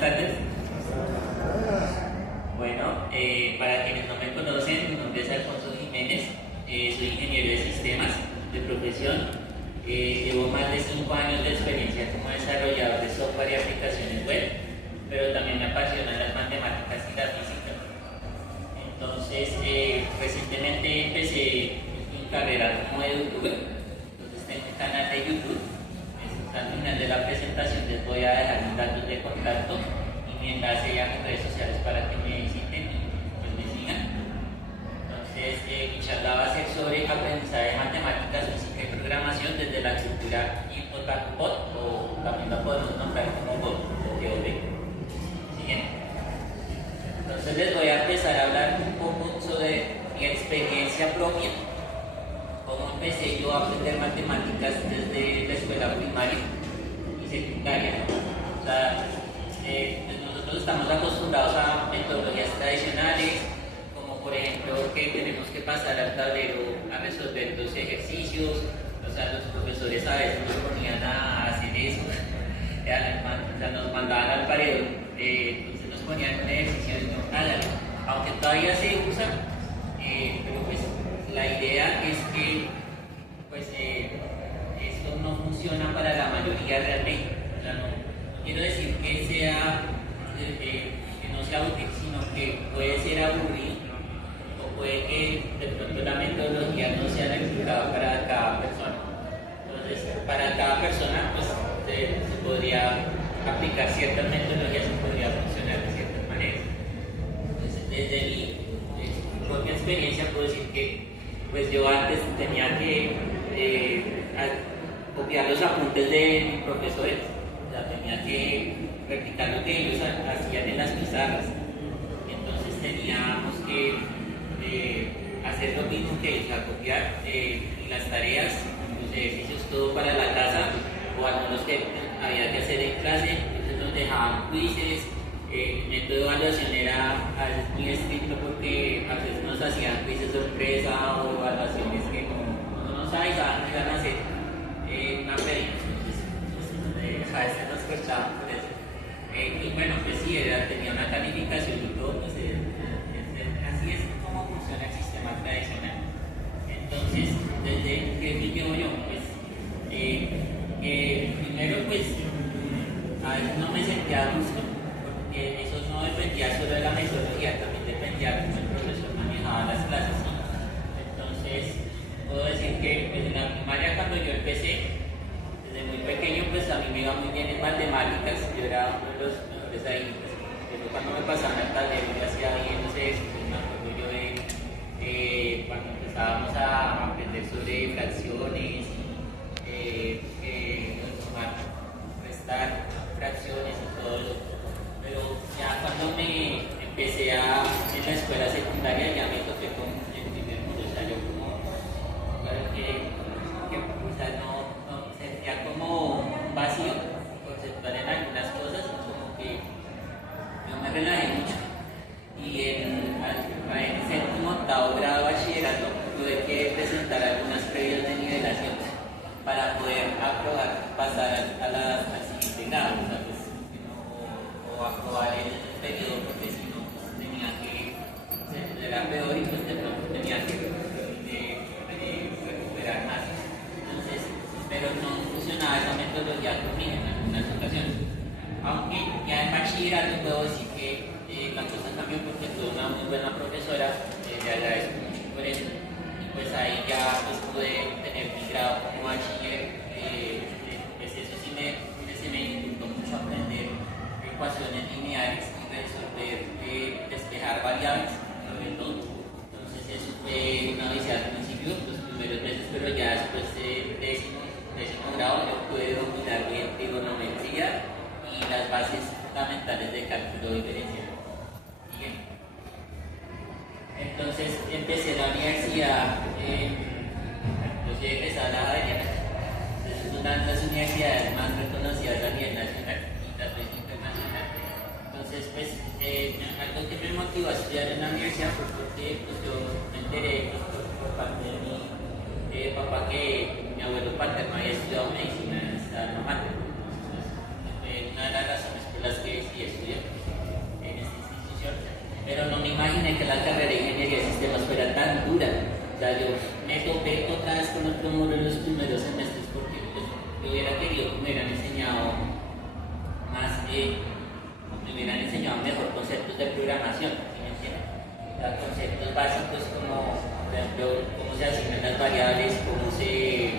tardes. Bueno, para quienes no me conocen, mi nombre es Alfonso Jiménez, soy ingeniero de sistemas de profesión. Llevo más de 5 años de experiencia como desarrollador de software y aplicaciones web, pero también me apasionan las matemáticas y la física. Entonces, recientemente empecé mi carrera como youtuber, entonces tengo un canal de YouTube. Al final de la presentación les voy a dejar mis datos de contacto y mi enlace a mis redes sociales para que me visiten y pues me sigan. Entonces, mi charla va a ser sobre aprendizaje de matemáticas, física y programación desde la cultura Otaku-Pod, o también la podemos nombrar como GOT o GOD. Siguiente. Entonces les voy a empezar a hablar un poco sobre mi experiencia propia, cómo empecé yo a aprender matemáticas desde la escuela primaria y secundaria, ¿no? O sea, pues nosotros estamos acostumbrados a metodologías tradicionales, como por ejemplo que tenemos que pasar al tablero a resolver los ejercicios. O sea, los profesores a veces nos ponían a hacer eso, o sea, nos mandaban al paredón, entonces nos ponían un ejercicio y no, hágalo, aunque todavía se usa, pero pues la idea es que pues, esto no funciona para la mayoría realmente. O sea, no quiero decir que sea que no sea útil, sino que puede ser aburrido o puede que de pronto la metodología no sea la indicada para cada persona. Entonces, para cada persona pues, se podría aplicar ciertas metodologías y podría funcionar de ciertas maneras. Entonces, desde mi propia experiencia puedo decir que pues yo antes tenía que copiar los apuntes de mis profesores, o sea, tenía que practicar lo que ellos hacían en las pizarras. Entonces teníamos que hacer lo mismo que ellos, copiar las tareas, los ejercicios, todo para la casa, o algunos que había que hacer en clase. Entonces nos dejaban quizzes. El método de evaluación era a veces muy estricto porque a veces nos hacían quizzes sorpresa o evaluaciones que uno no sabe y van a hacer una pérdida. Entonces, a veces nos esforzaban por eso. Y bueno, pues sí, tenía una calificación y todo, pues así es como funciona el sistema tradicional. Entonces, desde que llevo yo, pues primero pues a veces no me sentía a gusto, porque eso no dependía solo de la metodología, también dependía de cómo el profesor manejaba las clases. Entonces, puedo decir que desde la primaria, cuando yo empecé, desde muy pequeño, pues a mí me iba muy bien en matemáticas, yo era uno de los mejores ahí. Pero cuando me pasaban al tablero, yo hacía bien, no sé, me acuerdo yo de cuando empezábamos a aprender sobre fracciones, sumar, restar fracciones y todo eso. Pero ya cuando me empecé en la escuela secundaria ya me toqué con el primer mundo, o sea, yo como, claro o sea, no sentía como un vacío conceptual en algunas cosas, como que yo me relajé mucho. Y en séptimo, octavo grado de bachillerato tuve que presentar algunas previas de nivelación para poder aprobar, pasar al siguiente grado. O sea, pues, o aprobar el periodo, porque si no pues, tenía que era peor y pues de pronto tenía que recuperar más. Entonces, pero no funcionaba esa metodología conmigo en algunas ocasiones. Aunque ya en bachillerato puedo decir que la cosa cambió porque tuve una muy buena profesora, le agradezco mucho por eso. Y pues ahí ya pues, pude tener mi grado como bachiller. Pues eso sí se me dificultó mucho aprender ecuaciones lineales y resolver, despejar variables, sobre todo. Entonces eso fue una odisea al principio, los primeros meses, pero ya después de décimo grado yo pude dominar bien trigonometría y las bases fundamentales de cálculo diferencial. Bien. Entonces empecé la universidad, yo soy egresado de la Javeriana. Es una de las universidades más reconocidas a nivel nacional y también internacional. Entonces, pues, algo que me motivó a estudiar en la universidad fue porque pues, yo me enteré pues, por parte de mi papá que mi abuelo paterno había estudiado medicina en esta normal. Entonces, fue una de las razones por las que decidí estudiar. me hubieran enseñado mejor conceptos de programación, ¿sí me entienden? O sea, conceptos básicos como, por ejemplo, cómo se asignan las variables, cómo se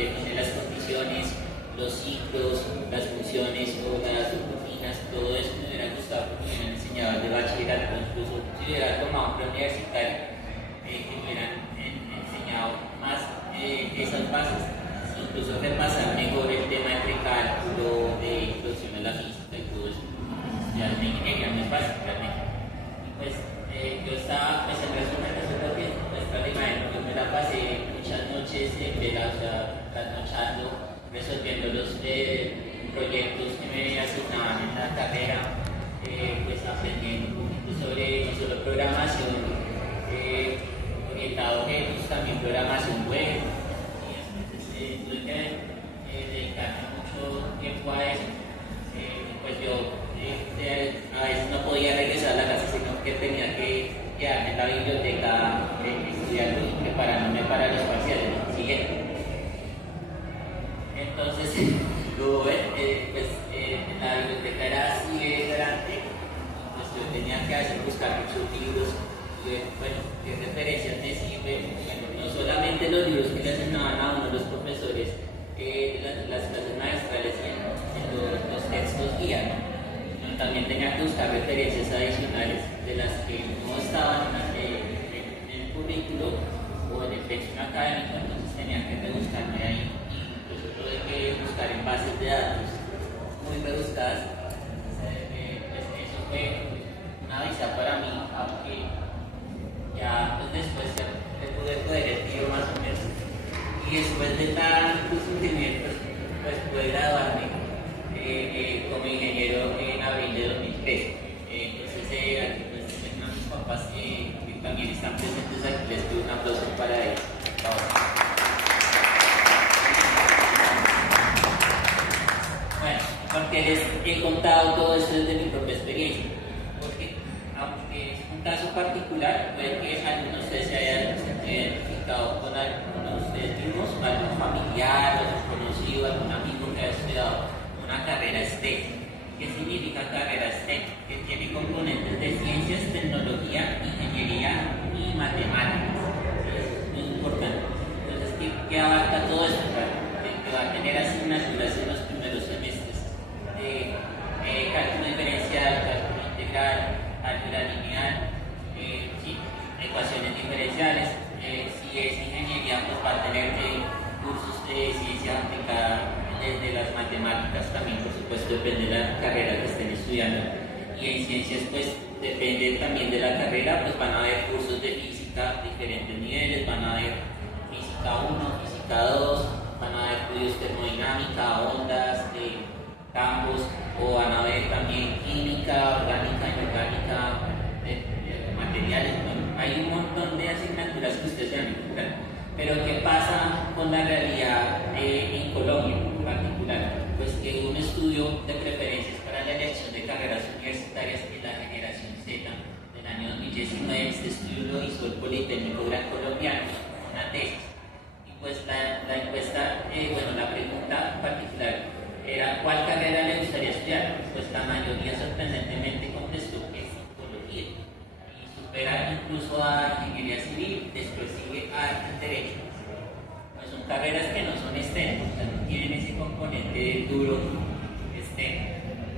definen las condiciones, los ciclos, las funciones o las rutinas, todo eso me hubiera gustado que me hubieran enseñado de bachillerato, incluso si hubiera tomado un preuniversitario, que me hubieran enseñado más esas bases, incluso repasar mejor el tema de cálculo, de introducción a la física y todo eso. Ya la ingeniería no es básica realmente. Y pues yo estaba, pues en resumen, eso es lo que muestra la imagen. Yo me la pasé muchas noches en vela, o sea, trasnochando, resolviendo los proyectos que me asignaban en la carrera, pues aprendiendo un poquito sobre no solo programación orientado a objetos, también programación web. Y entonces tuve que dedicarme mucho tiempo a eso. Pues yo a veces no podía regresar a la casa, sino que tenía que quedarme en la biblioteca estudiando y preparándome para los parciales siguientes. Entonces, luego, pues, la biblioteca era así de grande, pues yo tenía que hacer buscar muchos libros, y bueno, qué referencias me sirven, bueno, no solamente los libros que le asignaban a uno los profesores, las clases maestrales en los textos guía, ¿no? También tenía que buscar referencias adicionales de las que no estaban en el currículo o en el texto académico, entonces tenía que rebuscarme ahí. Incluso tuve que buscar en bases de datos muy rebuscadas. Pues eso fue una visa para mí, aunque ya pues después ya le pude coger el tiro más o menos. Y después de tantos sufrimientos, pues pude graduarme como ingeniero en abril de 2013. Entonces, aquí pues tengo a mis papás que también están presentes aquí, les pido un aplauso para ellos. Bueno, porque les he contado todo esto desde mi propia experiencia, porque aunque es un caso particular, puede que algunos de ustedes se hayan identificado con alguno de ustedes mismos, algún familiar, algún conocido, algún amigo que haya estudiado una carrera STEM. ¿Qué significa carrera STEM? Que tiene componentes de ciencias, tecnología, ingeniería y matemáticas. Es muy importante. Entonces, ¿qué abarca todo esto? Que va a tener asignaturas en los primeros semestres de cálculo diferencial, cálculo integral, álgebra lineal, sí, ecuaciones diferenciales. Si es ingeniería, pues va a tener cursos de ciencia aplicada desde las matemáticas, también por supuesto depende de la carrera que estén estudiando. Y en ciencias pues depende también de la carrera, pues van a haber cursos de física, diferentes niveles, van a haber física 1, física 2, van a haber estudios termodinámica, ondas, campos, o van a haber también química, orgánica, inorgánica, materiales. Bueno, hay un montón de asignaturas que ustedes deben encontrar. Pero ¿qué pasa con la realidad en Colombia en particular? Pues que un estudio de preferencias para la elección de carreras universitarias en la generación Z del año 2019, este estudio lo hizo el Politécnico Gran Colombiano, una tesis. Y pues la encuesta, la pregunta en particular era ¿cuál carrera le gustaría estudiar? Pues la mayoría sorprendentemente contestó que psicología. Supera incluso a ingeniería civil, después sigue a derecho. Pues son carreras que no son STEM, o sea, no tienen ese componente duro STEM.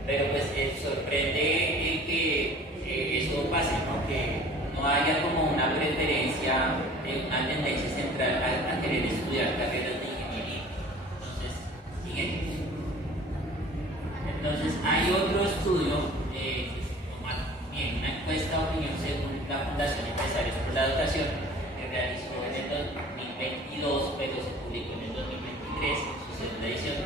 Pero pues sorprende que eso pase, ¿no? Que no haya como una preferencia, una tendencia central a querer estudiar carreras de ingeniería. Entonces, siguiente. Entonces, hay otro estudio, una encuesta de opinión según la Fundación Empresarios por la Educación, que realizó en el 2022, pero se publicó en el 2023, en su segunda edición.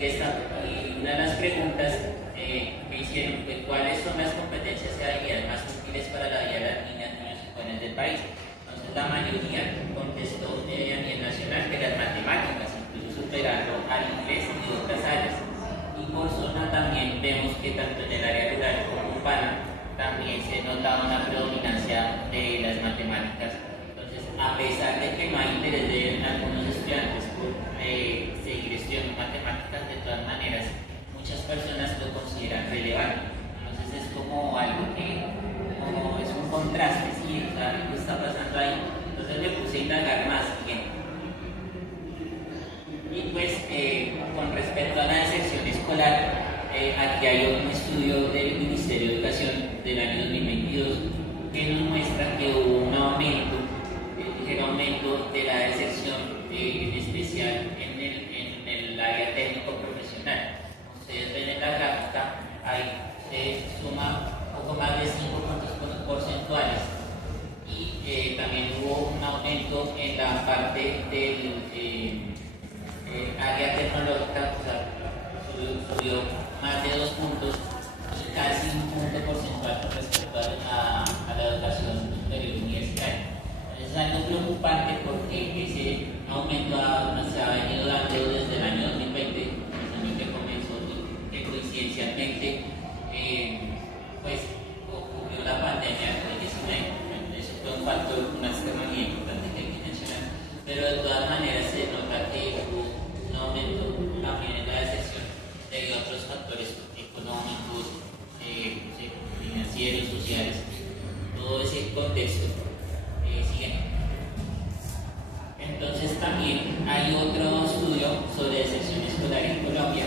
Y una de las preguntas que hicieron fue cuáles son las competencias y habilidades más útiles para la vida de las niñas, niños y jóvenes del país. Entonces, la mayoría contestó a nivel nacional que las matemáticas, incluso superando al inglés y otras áreas. Y por zona también vemos que tanto en el área rural como urbana también se notaba una predominancia de las matemáticas. Entonces, a pesar de que no hay interés de algunos estudiantes por seguir estudiando matemáticas, de todas maneras, muchas personas lo consideran relevante. Entonces es como algo que como es un contraste, ¿sí? O sea, algo está pasando ahí. Entonces me puse a indagar más. Bien. Y pues con respecto a la deserción escolar, aquí hay un estudio del Ministerio de Educación del año 2022 que nos muestra que hubo un aumento, ligero aumento de la deserción, en especial en el área técnico-profesional. Ustedes ven en la gráfica, ahí se suma poco más de 5 puntos porcentuales y también hubo un aumento en la parte del área tecnológica, o sea, subió más de 2 puntos y casi un punto porcentual con respecto a la educación superior universitaria. Es algo preocupante porque ese aumento se ha venido dando desde el año 2020, el año que comenzó y que coincidencialmente pues ocurrió la pandemia del COVID-19. Eso fue un factor, una externalidad importante que hay que mencionar, pero de todas maneras se nota que hubo un aumento también en la deserción debido a otros factores económicos, financieros, sociales, todo ese contexto. Siguiente. Entonces también hay otro estudio sobre deserción escolar en Colombia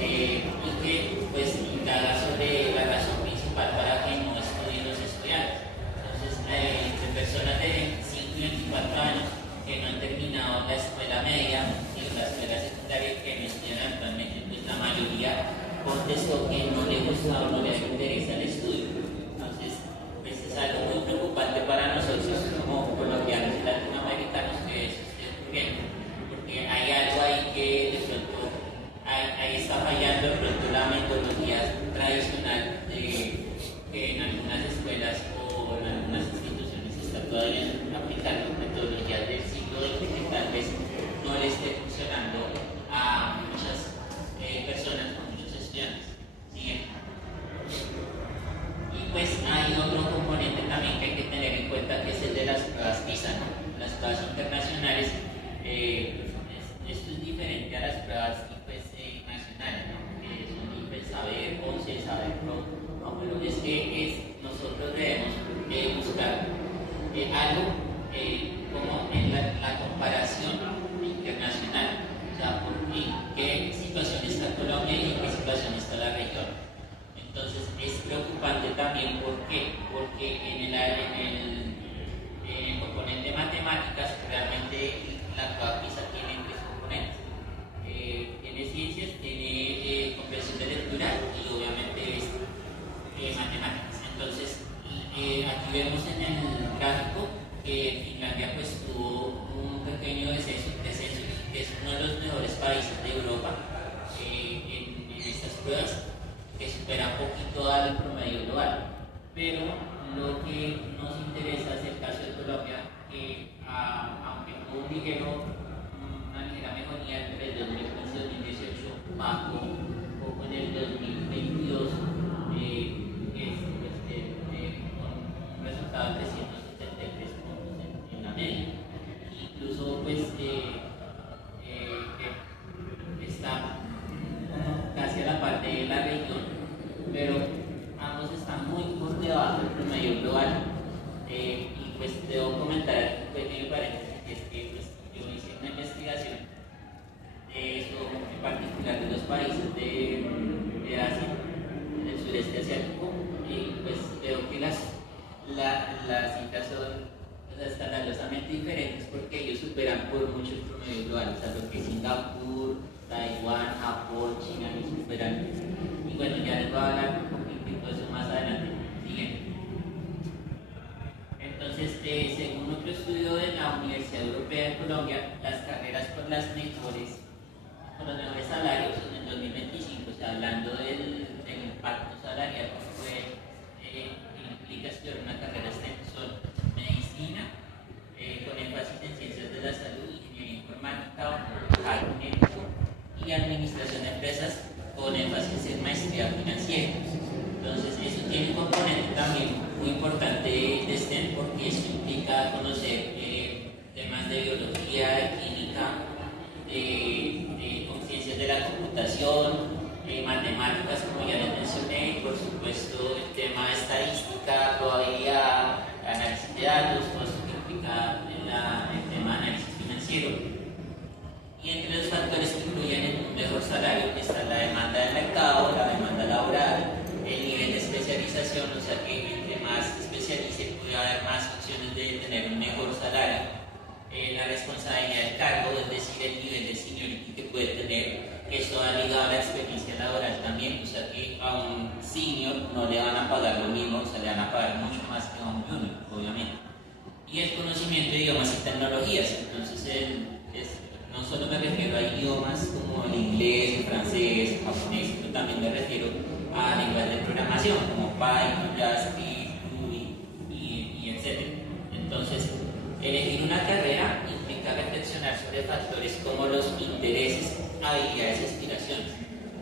y que pues indaga sobre la razón principal para que no estudien los estudiantes. Entonces, entre personas de 25 y 24 años que no han terminado la escuela media y la escuela secundaria que no estudian actualmente, pues la mayoría contestó que no le gusta o no le interesa el estudio. Entonces, pues es algo muy preocupante para nosotros como colombianos y latinoamericanos que eso esté ocurriendo, porque hay algo ahí que de pronto ahí está fallando de pronto la metodología tradicional que en algunas escuelas o en algunas instituciones se está todavía aplicando metodologías del siglo XX que tal vez no le esté funcionando a muchas personas, a muchos estudiantes. Siguiente. Y pues hay otro componente también que hay que tener en cuenta que es el de las pruebas PISA, ¿no? Las pruebas internacionales. Esto es diferente a las pruebas nacionales, ¿no? Que son Saber, 11, Saber Pro. No, pero es que nosotros debemos buscar algo como en la comparación internacional. O sea, en qué situación está Colombia y en qué situación está la región. Entonces es preocupante también, ¿por qué? Porque en el componente matemáticas realmente la prueba PISA tiene 3 componentes. Tiene ciencias, tiene comprensión de lectura y obviamente matemáticas. Entonces aquí vemos en el gráfico que Finlandia pues tuvo un pequeño descenso, que es uno de los mejores países de Europa en estas pruebas, que supera un poquito al promedio global. Pero lo que nos interesa es el caso de Colombia, que aunque tuvo una ligera mejoría entre el 2015 y 2018, bajó un poco en el 2022, con un resultado de 373 puntos en la media. Incluso pues está casi a la parte de la región, pero ambos están muy por debajo del promedio global. Y pues debo comentar un pequeño paréntesis, que es que pues, yo hice una investigación de eso, en particular de los países de Asia, del sureste asiático, y pues veo que las citas son escandalosamente diferentes porque ellos superan por mucho el promedio global, o sea, lo que es Singapur, Taiwán, Japón, China lo superan. Y bueno, ya les voy a hablar un poquito de eso más adelante. Siguiente. Entonces, según otro estudio de la Universidad Europea de Colombia, las carreras con los mejores salarios en el 2025, o sea, hablando del impacto salarial que implica estudiar una carrera STEM, son medicina, con énfasis en ciencias de la salud, ingeniería informática, cálculo y administración de empresas, con énfasis en maestría financiera. Entonces, eso tiene un componente también muy importante de STEM, porque eso implica conocer temas de biología, de química, con ciencias de la computación, matemáticas por supuesto el tema de estadística, probabilidad, análisis de datos, todo eso que implica el tema de análisis financiero. Y entre los factores que incluyen un mejor salario está la demanda del mercado, la demanda laboral, el nivel de especialización, o sea que entre más se especialice puede haber más opciones de tener un mejor salario, la responsabilidad del cargo, es decir, el nivel de seniority que puede tener. Eso ha ligado a la experiencia laboral también, o sea que a un senior no le van a pagar lo mismo, o sea, le van a pagar mucho más que a un junior, obviamente. Y el conocimiento de idiomas y tecnologías, entonces no solo me refiero a idiomas como el inglés, el francés, el japonés, pero también me refiero a lenguajes de programación como Python, JavaScript, Ruby y etc. Entonces, elegir una carrera implica reflexionar sobre factores como los intereses, habilidades y aspiraciones.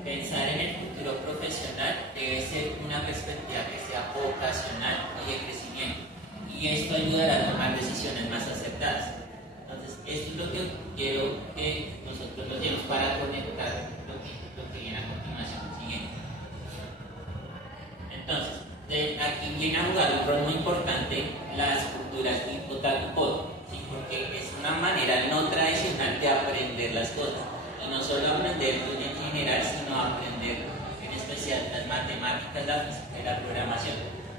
Pensar en el futuro profesional debe ser una perspectiva que sea vocacional y de crecimiento. Y esto ayudará a tomar decisiones más acertadas. Entonces, esto es lo que quiero que nosotros nos llevemos para conectar lo que viene a continuación. Siguiente. Entonces, aquí viene a jugar un rol muy importante las culturas tipo Otaku, ¿sí? Porque es una manera no tradicional de aprender las cosas. Y no solo aprender en general, sino aprender en especial las matemáticas, la física y la programación.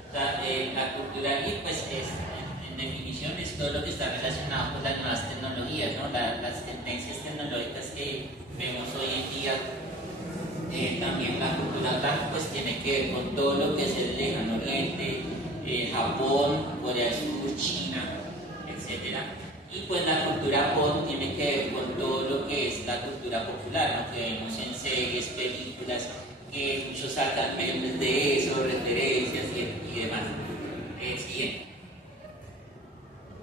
O sea, la cultura geek, pues en definición es todo lo que está relacionado con las nuevas tecnologías, ¿no? Las tendencias tecnológicas que vemos hoy en día. También la cultura otaku pues tiene que ver con todo lo que es el lejano oriente, Japón, Corea del Sur, China, etc. Y pues la cultura pop tiene que ver con todo lo que es la cultura popular, ¿no? Que vemos en series, películas, que muchos sacan memes de eso, referencias y demás. Siguiente.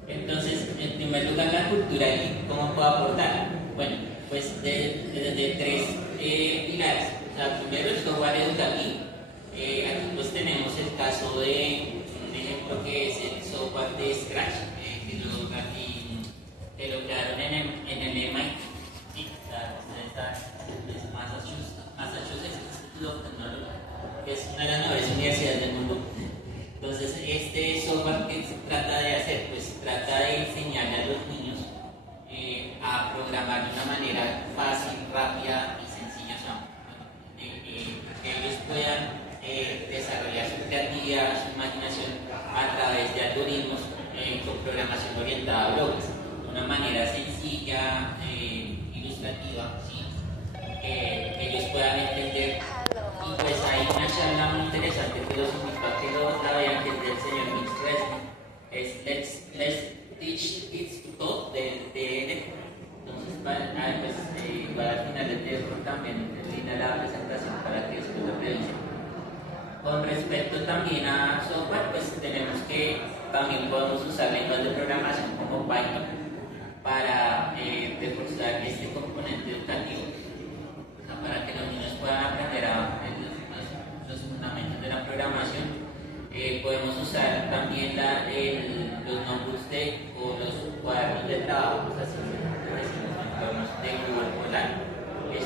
Entonces, en primer lugar, la cultura, ¿cómo puedo aportar? Bueno, pues de tres pilares. O sea, primero el software educativo. Aquí pues tenemos el caso de un ejemplo que es el software de Scratch, que lo crearon en el MIT, ¿sí? Es Massachusetts Institute of Technology, que es una de las mejores universidades del mundo. Entonces, este software que se trata de hacer, pues trata de enseñarle a los niños a programar de una manera fácil, rápida y sencilla, o sea, que ellos puedan desarrollar su creatividad, su imaginación a través de algoritmos con programación orientada a bloques, de una manera sencilla, ilustrativa, ¿sí? Que ellos puedan entender. Y pues hay una charla muy interesante que los invito a que la vean, que es del señor Mitch Resnick, es Let's Teach Kids to Code, de él. Entonces, igual al final del texto también termina la presentación para que después lo revisen. Con respecto también a software, pues tenemos que también podemos usar lenguajes de programación como Python para reforzar este componente educativo, o sea, para que los niños puedan aprender los fundamentos de la programación. Podemos usar también los notebooks o los cuadernos de trabajo, pues así decimos, entornos de Google Colab. Es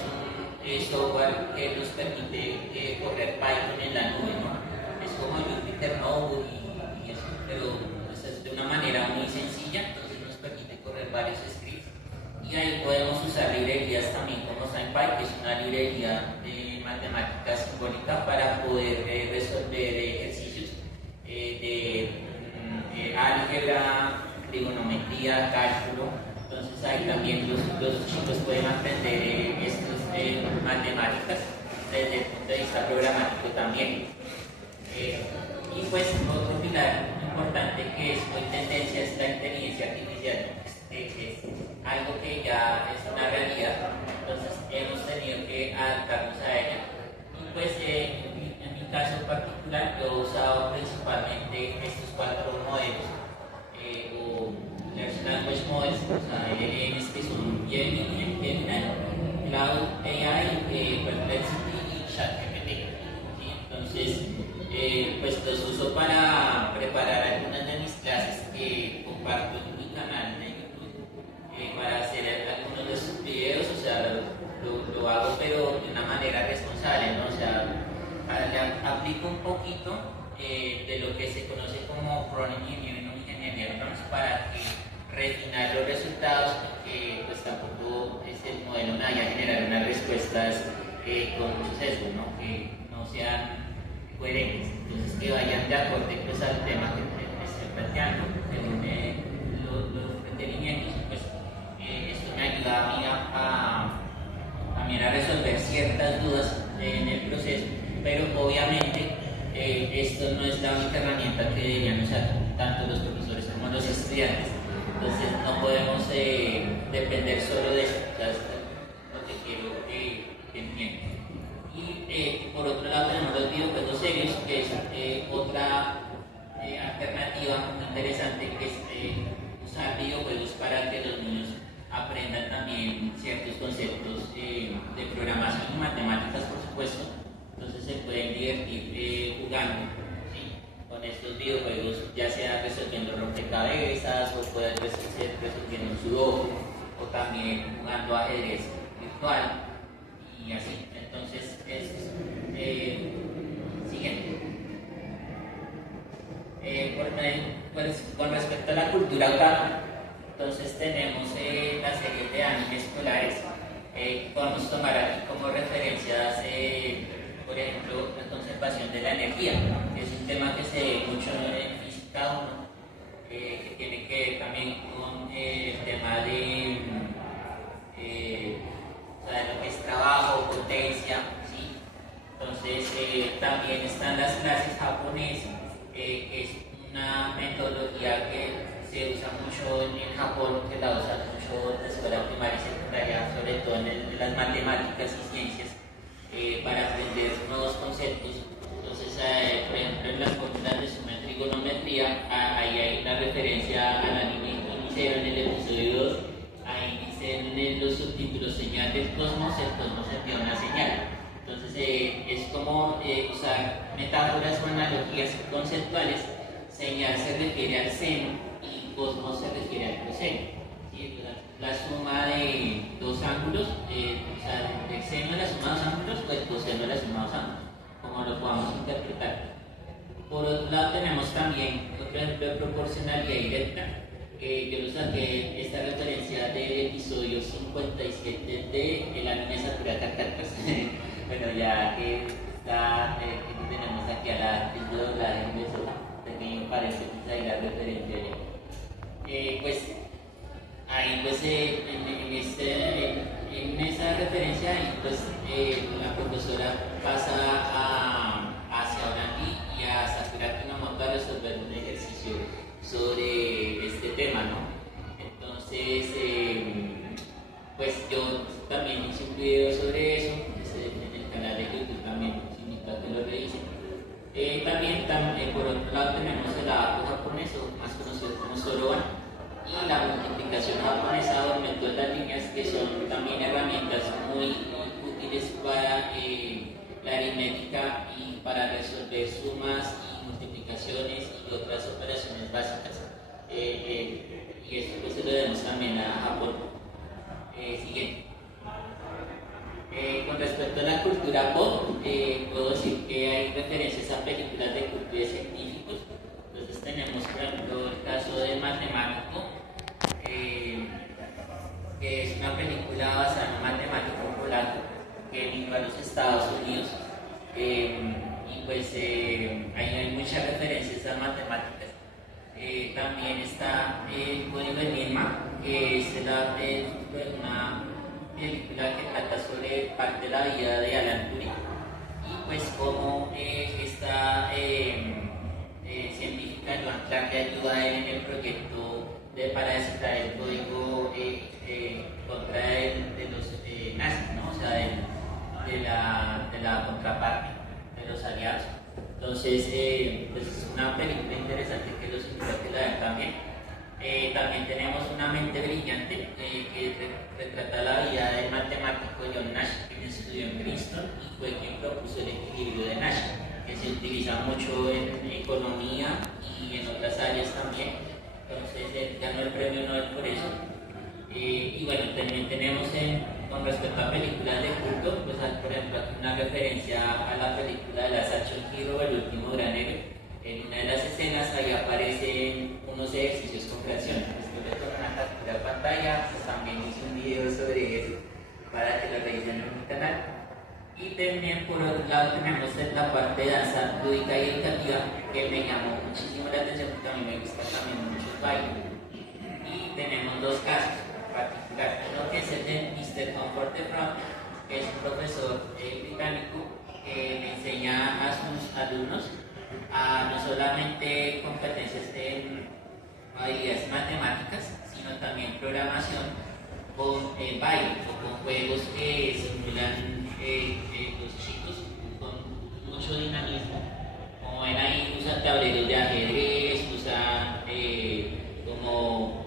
un software que nos permite correr Python en la nube, ¿no? Es como Jupyter Notebook y eso, pero pues, es de una manera muy sencilla, entonces nos permite correr varios scripts. Y ahí podemos usar librerías también como SciPy, que es una librería de matemática simbólica para poder resolver ejercicios de álgebra, trigonometría, cálculo. Entonces ahí también los chicos pueden aprender estas matemáticas desde el punto de vista programático también. Y pues otro pilar importante que es muy tendencia es la inteligencia artificial, que es algo que ya es una realidad, entonces hemos tenido que adaptarnos a ella. Y pues en mi caso particular yo he usado principalmente estos cuatro modelos o Large Language Models, o sea, LLMs, que son Gemini, Cloud AI, Perplexity y ChatGPT. ¿Sí? Entonces, pues los uso para preparar algunas de mis clases que comparto en mi canal de YouTube, para hacer algunos de sus videos, o sea, lo hago pero de una manera responsable, ¿no? O sea, le aplico un poquito de lo que se conoce como prompt engineering o ingeniería de prompts para que refinar los resultados, porque pues tampoco es el modelo me vaya a generar unas respuestas con mucho sesgo, ¿no? Que no sean coherentes, entonces que vayan de acorde pues, al tema que me estoy planteando, según los requerimientos, pues esto me ayuda a mí también a resolver ciertas dudas en el proceso, pero obviamente esto no es la única herramienta que deberían usar tanto los profesores como los estudiantes, entonces no podemos depender solo de esto, o sea, lo que quiero que entiendan. Y por otro lado tenemos los videojuegos serios, que es otra alternativa muy interesante, que es usar videojuegos para que los niños aprendan también ciertos conceptos de programación y matemáticas, por supuesto. Entonces se pueden divertir jugando, ¿sí? Con estos videojuegos, ya sea resolviendo rompecabezas o pueden resolviendo un sudoku o también jugando ajedrez virtual y así. Entonces siguiente. Con respecto a la cultura otaku, entonces tenemos la serie de animes escolares que podemos tomar aquí como referencias, por ejemplo, la conservación de la energía, que es un tema que se ve mucho en física 1, que tiene que ver también con el tema de lo que es trabajo, potencia, ¿sí? Entonces también están las clases japonesas, que es una metodología que se usa mucho en Japón, que la usan mucho en la escuela primaria y secundaria, sobre todo en las matemáticas y ciencias, para aprender nuevos conceptos. Entonces, por ejemplo, en las fórmulas de suma y trigonometría, ahí hay una referencia al anime que hicieron en el episodio 2. Ahí dicen en los subtítulos señal del cosmos, el cosmos envía una señal. Entonces es como usar metáforas o analogías conceptuales. Señal se refiere al seno y cosmos se refiere al coseno. ¿Sí? La suma de dos ángulos, o sea, el seno de la suma de dos ángulos o el coseno de la suma de dos ángulos, como lo podamos interpretar. Por otro lado tenemos también otro ejemplo de proporcionalidad directa. Yo lo saqué esta referencia del episodio 57 de el anime Sakura Card Captors. Bueno, ya que está, que tenemos aquí a la actriz de doblaje en Venezuela, también me parece que ahí la referencia ya. Pues ahí pues en esa referencia ahí pues la profesora pasa hacia Orangui y a Sakura Kinomoto a resolver un ejercicio sobre este tema, ¿no? Entonces, pues yo también hice un video sobre eso, en el canal de YouTube también, si invito a que lo revisen. También, por otro lado tenemos el abaco japonés, más conocido como Soroban, y la multiplicación japonesa o aumento de las líneas, que son también herramientas muy útiles para la aritmética y para resolver sumas y multiplicaciones y otras operaciones básicas, y esto pues se lo debemos también a Japón. Siguiente. Con respecto a la cultura pop, puedo decir que hay referencias a películas de cultura científicos. Entonces tenemos por ejemplo el caso del matemático, que es una película basada en un matemático polaco que vino a los Estados Unidos. Y pues ahí hay muchas referencias a matemáticas. También está el código Enigma, que es una película que trata sobre parte de la vida de Alan Turing y pues cómo esta científica Joan Clark le ayuda a él en el proyecto para descifrar el código contra de los nazis, ¿no? O sea, de la contraparte de los aliados. Entonces, pues es una película interesante que los invito a que la vean también. También tenemos Una mente brillante, que retrata la vida del matemático John Nash, quien estudió en Princeton y fue quien propuso el equilibrio de Nash, que se utiliza mucho en economía y en otras áreas también. Entonces, él ganó el premio Nobel por eso. Y bueno, también tenemos con respecto a películas de culto, pues por ejemplo aquí una referencia a la película de la Action Hero, El último gran héroe. En una de las escenas ahí aparecen unos ejercicios con creación. Después de tomar una captura de pantalla, pues también hice un video sobre eso para que lo revisen en mi canal. Y también por otro lado tenemos la parte de danza lúdica y educativa que me llamó muchísimo la atención porque a mí me gusta también mucho el baile. Y tenemos dos casos particulares. Uno que es el de Mr. Comfort de Front, que es un profesor británico que le enseña a sus alumnos a no solamente competencias en habilidades matemáticas, sino también programación con baile o con juegos que simulan los chicos con mucho dinamismo. Como ven ahí, usan tableros de ajedrez, usan como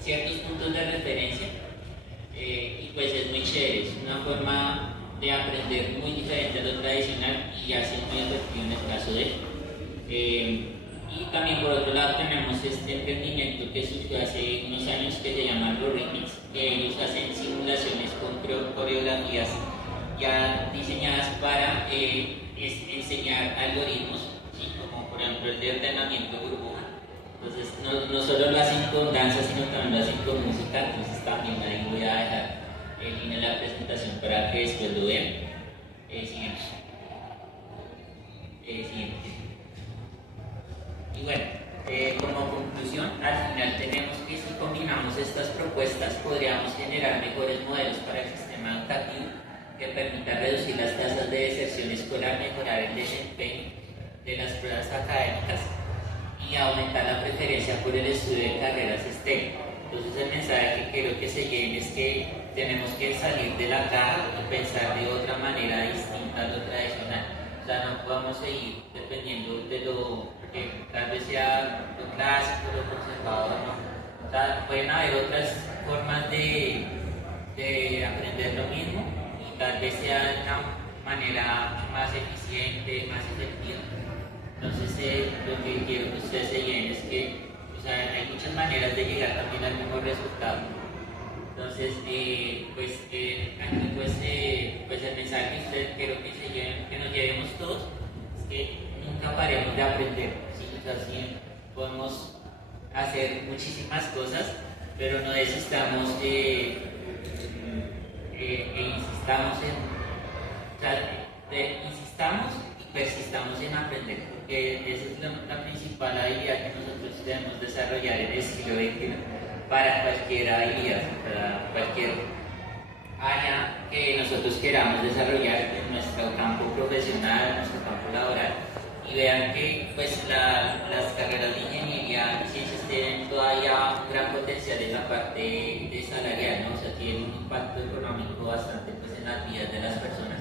ciertos puntos de referencia y pues es muy chévere, es una forma de aprender muy diferente a lo tradicional y así muy efectivo en el caso de y también por otro lado tenemos este emprendimiento que surgió hace unos años que se llama Algorithmics, que ellos hacen simulaciones con coreografías ya diseñadas para enseñar algoritmos, ¿sí? Como por ejemplo el de ordenamiento burbuja. Entonces no solo lo hacen con danza, sino también lo hacen con música, entonces también ahí voy a dejar el link en la presentación para que después lo vean. Siguiente. Siguiente. Y bueno, como conclusión, al final tenemos que si combinamos estas propuestas podríamos generar mejores modelos para el sistema educativo que permitan reducir las tasas de deserción escolar, mejorar el desempeño de las pruebas académicas y aumentar la preferencia por el estudio de carreras STEM. Entonces el mensaje que quiero que se lleve es que tenemos que salir de la caja y pensar de otra manera distinta a lo tradicional. O sea, no podemos seguir dependiendo de lo que tal vez sea lo clásico, lo conservador, ¿no? O sea, pueden haber otras formas de aprender lo mismo y tal vez sea de una manera más eficiente, más efectiva. Entonces, lo que quiero que ustedes se lleven es que hay muchas maneras de llegar también al mismo resultado. Entonces, aquí pues el mensaje que ustedes quiero que se lleven, que nos llevemos todos, es que nunca paremos de aprender, ¿sí? O sea, sí, podemos hacer muchísimas cosas, pero no desistamos insistamos y persistamos en aprender, porque esa es la principal habilidad que nosotros debemos desarrollar en el siglo XXI para cualquier habilidad, para cualquier área que nosotros queramos desarrollar en nuestro campo profesional, en nuestro campo laboral. Y vean que pues, las carreras de ingeniería y ciencias tienen todavía un gran potencial en la parte de salarial, ¿no? O sea, tienen un impacto económico bastante pues, en las vidas de las personas.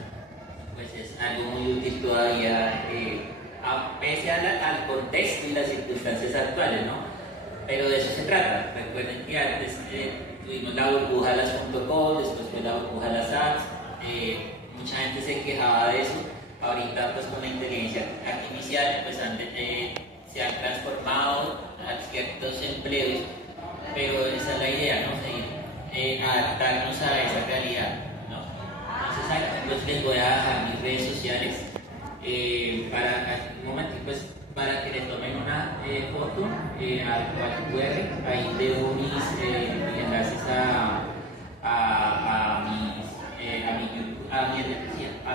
Pues es algo muy útil todavía, pese al contexto y las circunstancias actuales, ¿no? Pero de eso se trata. Recuerden que antes tuvimos la burbuja de las .com, después fue la burbuja de las apps, mucha gente se quejaba de eso. Ahorita pues con la inteligencia artificial pues se han transformado a ciertos empleos, pero esa es la idea, ¿no? Adaptarnos a esa realidad, ¿no? Entonces aquí pues les voy a dejar mis redes sociales para que les tomen una foto al QR. Ahí veo mis enlaces a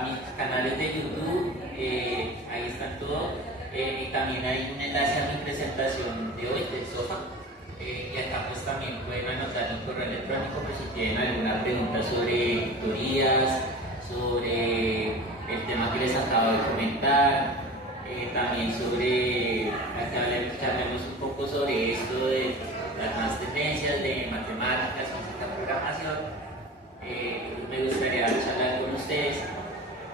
mis canales de YouTube, ahí está todo, y también hay un enlace a mi presentación de hoy del SOFA, y acá pues también pueden anotar mi correo electrónico por si tienen alguna pregunta sobre tutorías, sobre el tema que les acabo de comentar, también sobre, hablaremos un poco sobre esto de las más tendencias de matemáticas, física, programación. Me gustaría charlar con ustedes,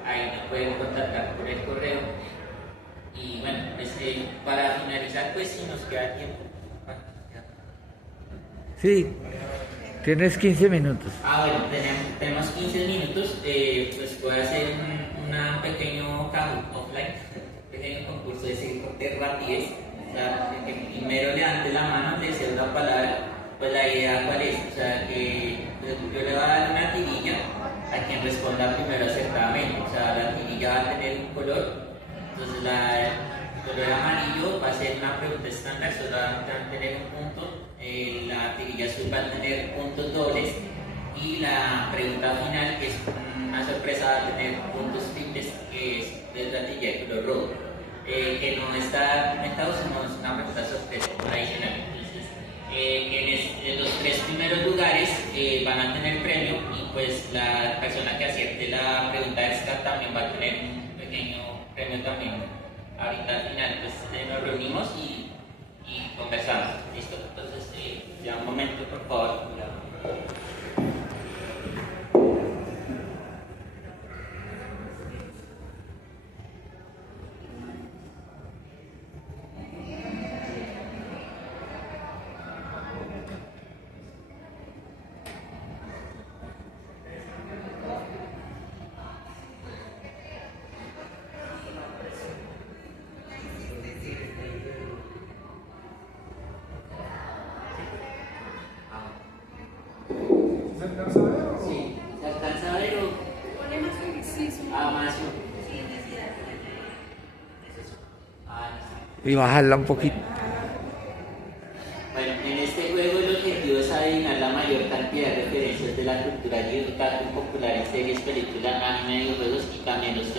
ahí me pueden contactar por el correo. Y bueno, pues, para finalizar, pues si nos queda tiempo. Sí, tienes 15 minutos. Bueno, tenemos 15 minutos, pues voy a hacer un pequeño offline, pequeño concurso de rapidez. O sea, que primero levante la mano, le cedo la palabra. pues la idea cuál es, o sea, que yo le voy a dar una tirilla a quien responda primero acertadamente, o sea, la tirilla va a tener un color, entonces el color amarillo va a ser una pregunta estándar, solo va a tener un punto, la tirilla azul va a tener puntos dobles y la pregunta final, que es una sorpresa, va a tener puntos triples, que es de la tirilla de color rojo, que no está documentado, sino es una pregunta sorpresa adicional. Entonces, en los tres primeros lugares van a tener premio y pues la persona que acierte la pregunta esta también va a tener un pequeño premio también. Ahorita al final pues nos reunimos y conversamos. ¿Listo? Entonces, ya un momento, por favor. ¿Se alcanza a ver o? Sí, ¿se alcanza a ver o? Pone más un inciso. Más un. Sí, necesidad. Sí. Y bajarla un poquito. Bueno, en este juego el objetivo es adivinar la mayor cantidad de referencias de la cultura y educación popular en series, películas, anime, videojuegos y también los temas